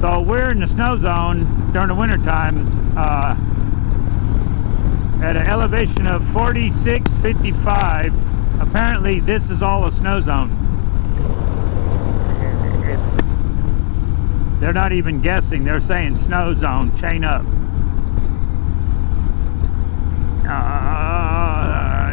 So we're in the snow zone during the winter time at an elevation of 4655. Apparently this is all a snow zone. They're not even guessing, they're saying snow zone, chain up.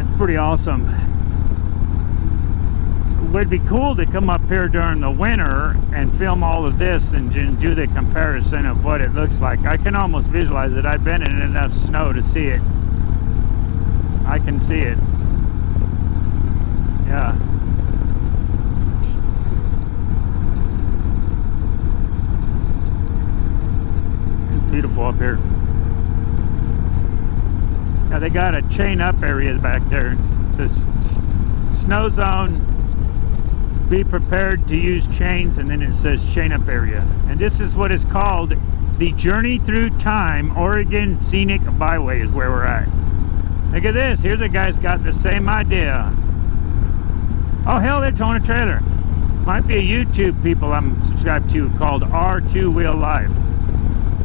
It's pretty awesome. It would be cool to come up here during the winter and film all of this and do the comparison of what it looks like. I can almost visualize it. I've been in enough snow to see it. I can see it. Yeah. It's beautiful up here. Now they got a chain up area back there. It says snow zone, be prepared to use chains, and then it says chain up area. And this is what is called the Journey Through Time Oregon Scenic Byway is where we're at. Look at this, here's a guy's got the same idea. Oh hell, they're towing a trailer. Might be a YouTube people I'm subscribed to called R2 Wheel Life.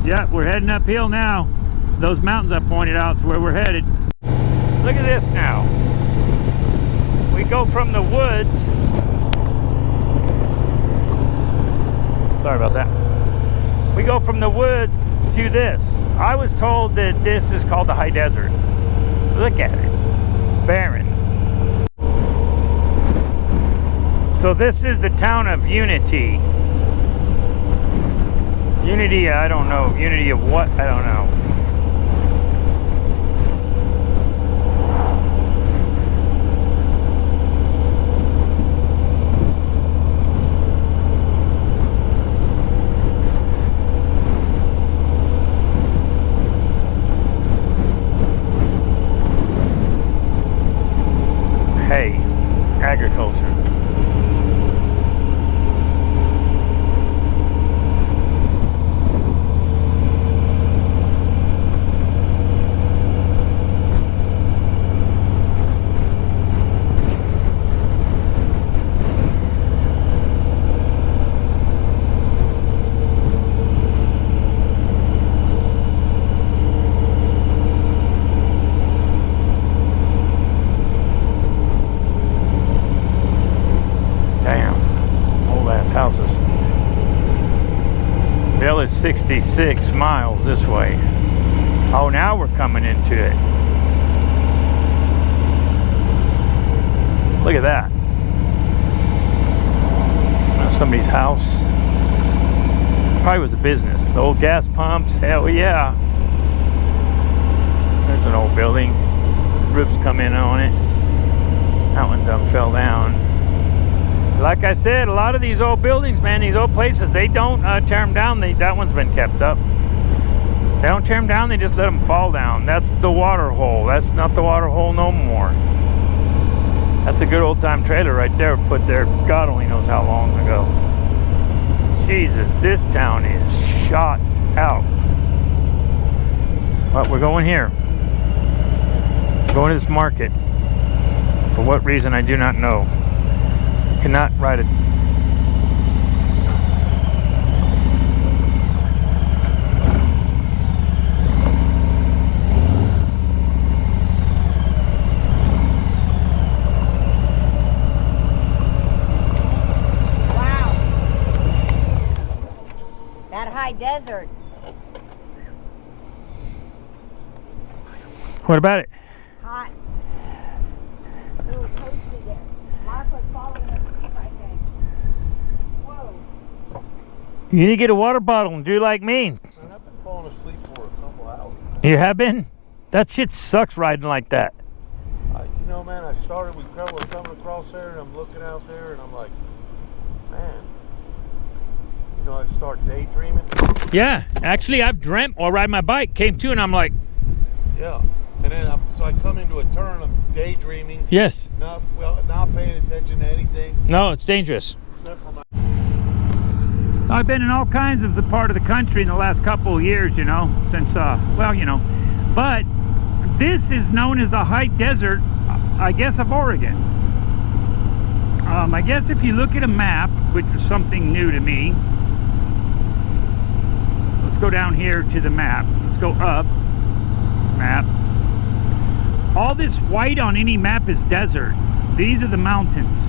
Yep, we're heading uphill now. Those mountains I pointed out is where we're headed. Look at this now. We go from the woods. Sorry about that. We go from the woods to this. I was told that this is called the high desert. Look at it. Barren. So this is the town of Unity. Unity, I don't know. Unity of what? I don't know. Hay, agriculture. Houses. Bill is 66 miles this way. Oh, now we're coming into it. Look at that. That's somebody's house. Probably was a business. The old gas pumps, hell yeah. There's an old building. Roofs come in on it. That one done fell down. Like I said, a lot of these old buildings, man, these old places, they don't tear them down. That one's been kept up. They don't tear them down, they just let them fall down. That's the water hole. That's not the water hole no more. That's a good old time trailer right there, put there God only knows how long ago. Jesus, this town is shot out. But we're going here. Going to this market. For what reason, I do not know. Cannot ride it. Wow. That high desert. What about it? Hot. A little toasty there. Mark was following us, I think. Whoa. You need to get a water bottle and do like me. Man, I've been falling asleep for a couple hours. You have been? That shit sucks riding like that. You know, man, I started, we're coming across there, and I'm looking out there, and I'm like, man, you know, I start daydreaming. Yeah, actually, I've dreamt while riding my bike, came to, and I'm like, Yeah, and then so I come into a turn, I'm daydreaming. yes. Not paying attention to anything. No, it's dangerous. Except for my... I've been in all kinds of the part of the country in the last couple of years, you know, since, well, you know, but this is known as the high desert, I guess, of Oregon. I guess if you look at a map, which was something new to me, go down here to the map. Let's go up. Map. All this white on any map is desert. These are the mountains.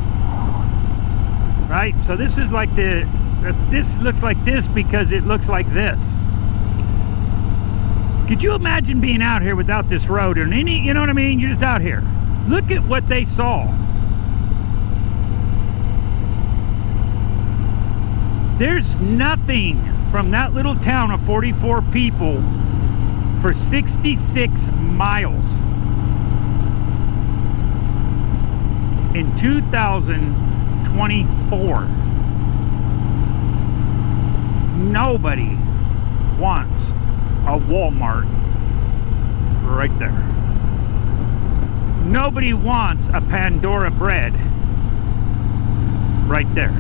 Right? So this is like this looks like this because it looks like this. Could you imagine being out here without this road or any, you know what I mean? You're just out here. Look at what they saw. There's nothing from that little town of 44 people for 66 miles. In 2024, nobody wants a Walmart right there. Nobody wants a Pandora bread right there.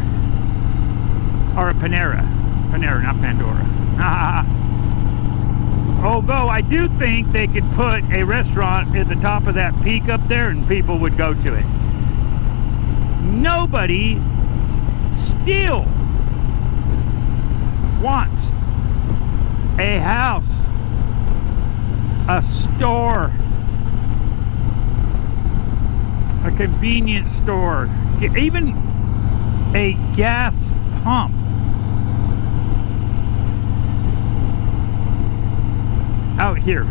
Or a Panera. Panera, not Pandora. Although I do think they could put a restaurant at the top of that peak up there and people would go to it. Nobody still wants a house, a store, a convenience store, even a gas pump. Out here,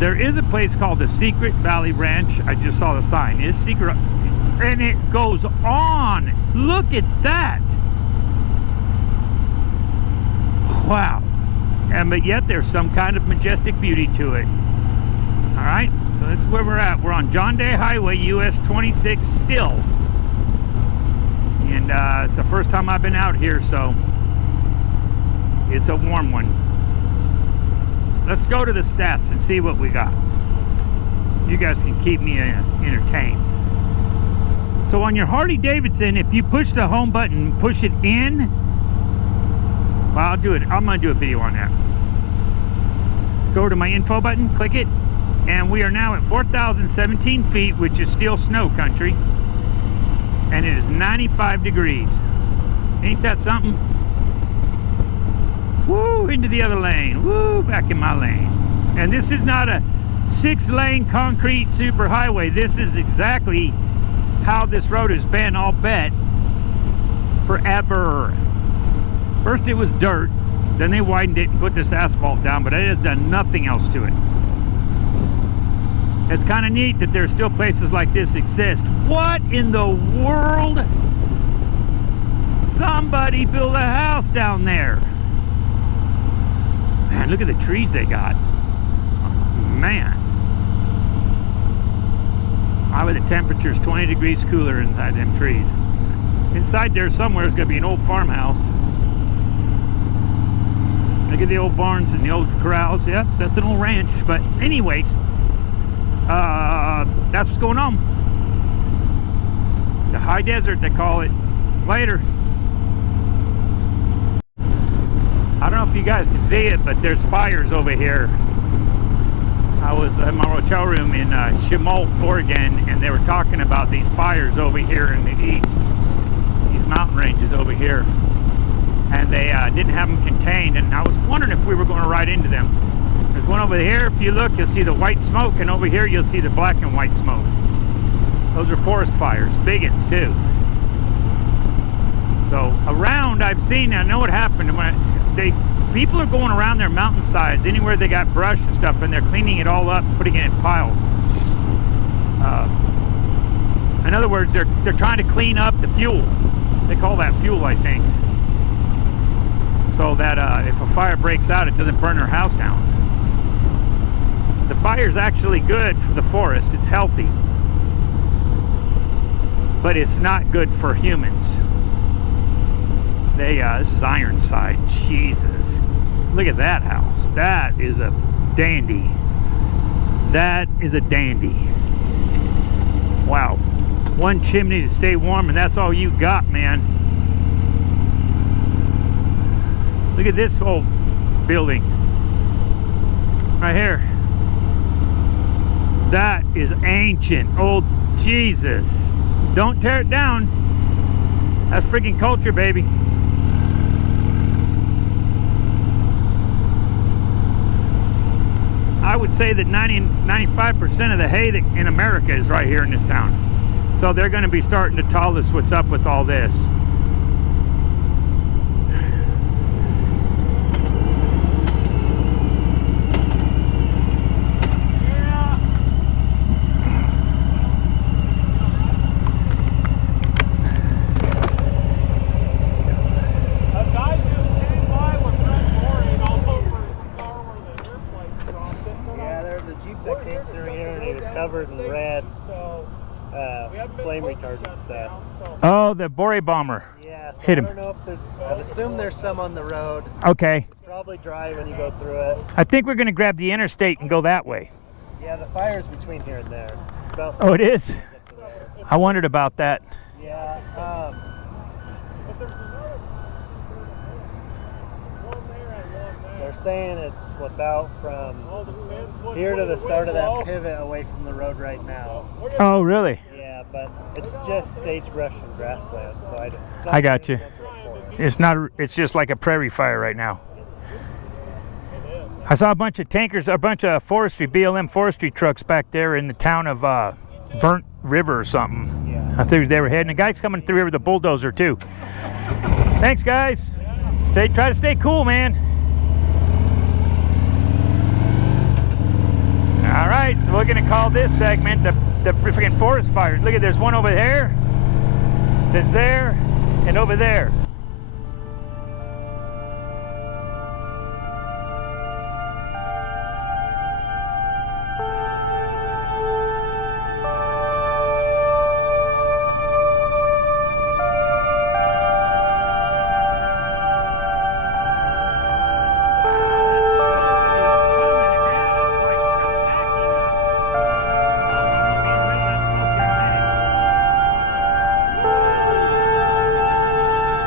there is a place called the Secret Valley Ranch. I just saw the sign. It's secret, and it goes on. Look at that. Wow. But yet there's some kind of majestic beauty to it. All right, so this is where we're at. We're on John Day Highway, US 26 still. And it's the first time I've been out here, so it's a warm one. Let's go to the stats and see what we got. You guys can keep me entertained. So on your Harley Davidson, if you push the home button, push it in. Well, I'll do it. I'm going to do a video on that. Go to my info button, click it, and we are now at 4,017 feet, which is still snow country. And it is 95 degrees. Ain't that something? Woo, into the other lane. Woo, back in my lane. And this is not a 6-lane concrete superhighway. This is exactly how this road has been, I'll bet, forever. First it was dirt, then they widened it and put this asphalt down, but it has done nothing else to it. It's kind of neat that there's still places like this exist. What in the world? Somebody built a house down there. Man, look at the trees they got. Man. Why would the temperature's 20 degrees cooler inside them trees? Inside there somewhere is going to be an old farmhouse. Look at the old barns and the old corrals. Yep, that's an old ranch. But anyways, that's what's going on. The high desert, they call it. Later. I don't know if you guys can see it, but there's fires over here. I was in my hotel room in Chemult, Oregon, and they were talking about these fires over here in the east. These mountain ranges over here. And they didn't have them contained, and I was wondering if we were going to ride into them. There's one over here. If you look, you'll see the white smoke, and over here you'll see the black and white smoke. Those are forest fires, big ones too. So around, I've seen, I know what happened when people are going around their mountainsides, anywhere they got brush and stuff, and they're cleaning it all up, putting it in piles. In other words, they're trying to clean up the fuel. They call that fuel, I think. So that if a fire breaks out, it doesn't burn their house down. The fire's actually good for the forest. It's healthy. But it's not good for humans. This is Ironside. Jesus. Look at that house. That is a dandy. That is a dandy. Wow. One chimney to stay warm, and that's all you got, man. Look at this old building. Right here. That is ancient. Old Jesus. Don't tear it down. That's freaking culture, baby. I would say that 95% of the hay that in America is right here in this town. So they're going to be starting to tell us what's up with all this. Covered in red flame retardant stuff. Oh, the Bore bomber. Yeah, so hit him. I don't know if there's, I'd assume there's some on the road. Okay. It's probably dry when you go through it. I think we're going to grab the interstate and go that way. Yeah, the fire's between here and there. It's about Oh, it is? I wondered about that. yeah, they're saying it's about from here to the start of that pivot away from the road right now. Oh, really? Yeah, but it's just sagebrush and grassland, so I got you. It's not. It's just like a prairie fire right now. I saw a bunch of tankers, a bunch of forestry, BLM forestry trucks back there in the town of Burnt River or something. Yeah. I think they were heading. The guy's coming through here with a bulldozer too. Thanks, guys. Try to stay cool, man. All right, we're gonna call this segment the freaking forest fire. Look at, there's one over there, that's there, and over there.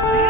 See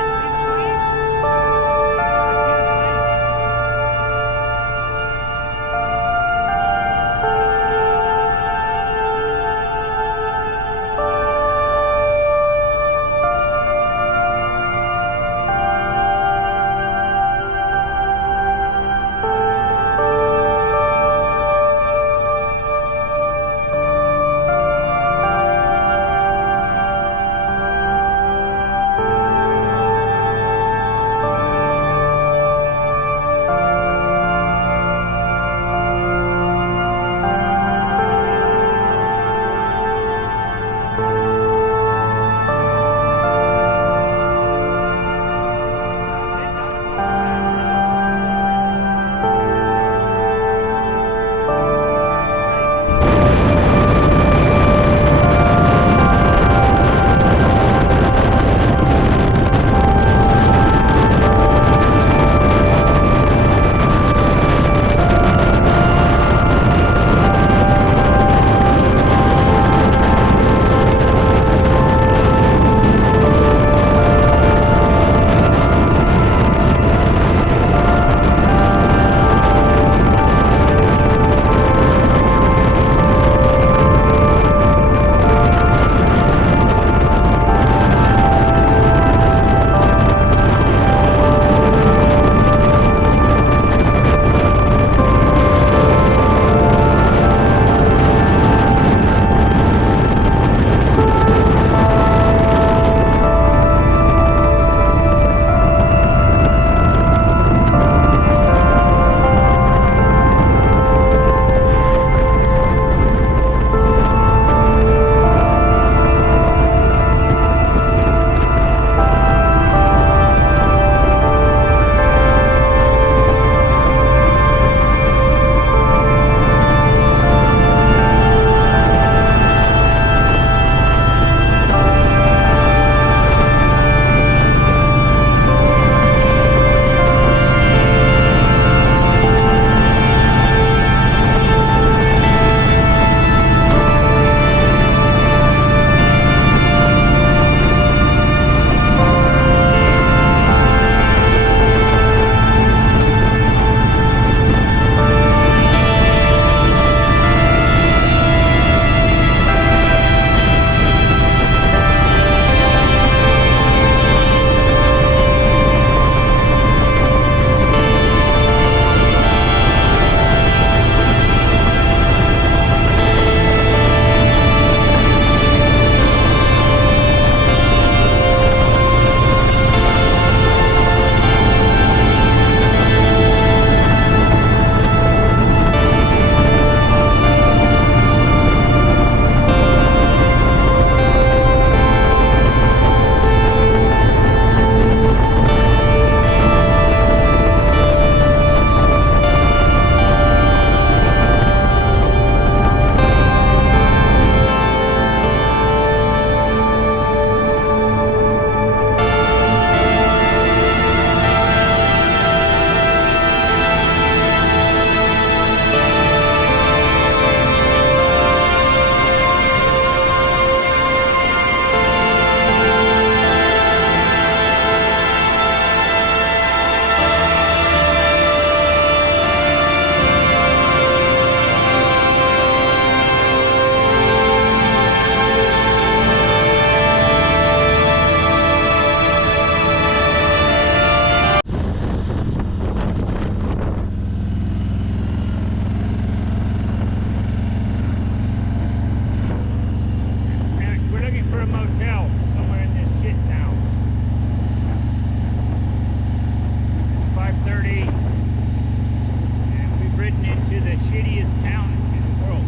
shittiest town in the world.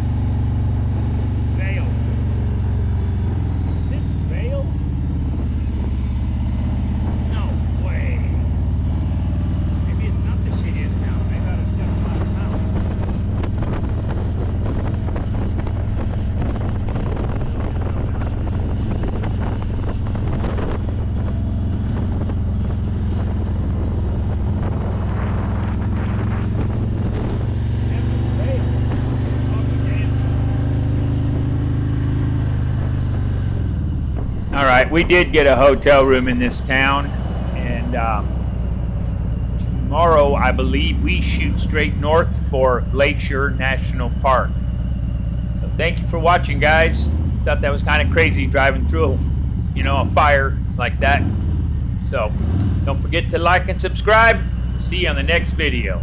Vail. Is this Vail? No way. Maybe it's not the shittiest town. Maybe I ought to step out of town. All right, we did get a hotel room in this town, and tomorrow I believe we shoot straight north for Glacier National Park. So thank you for watching, guys. Thought that was kind of crazy driving through, a fire like that. So don't forget to like and subscribe. See you on the next video.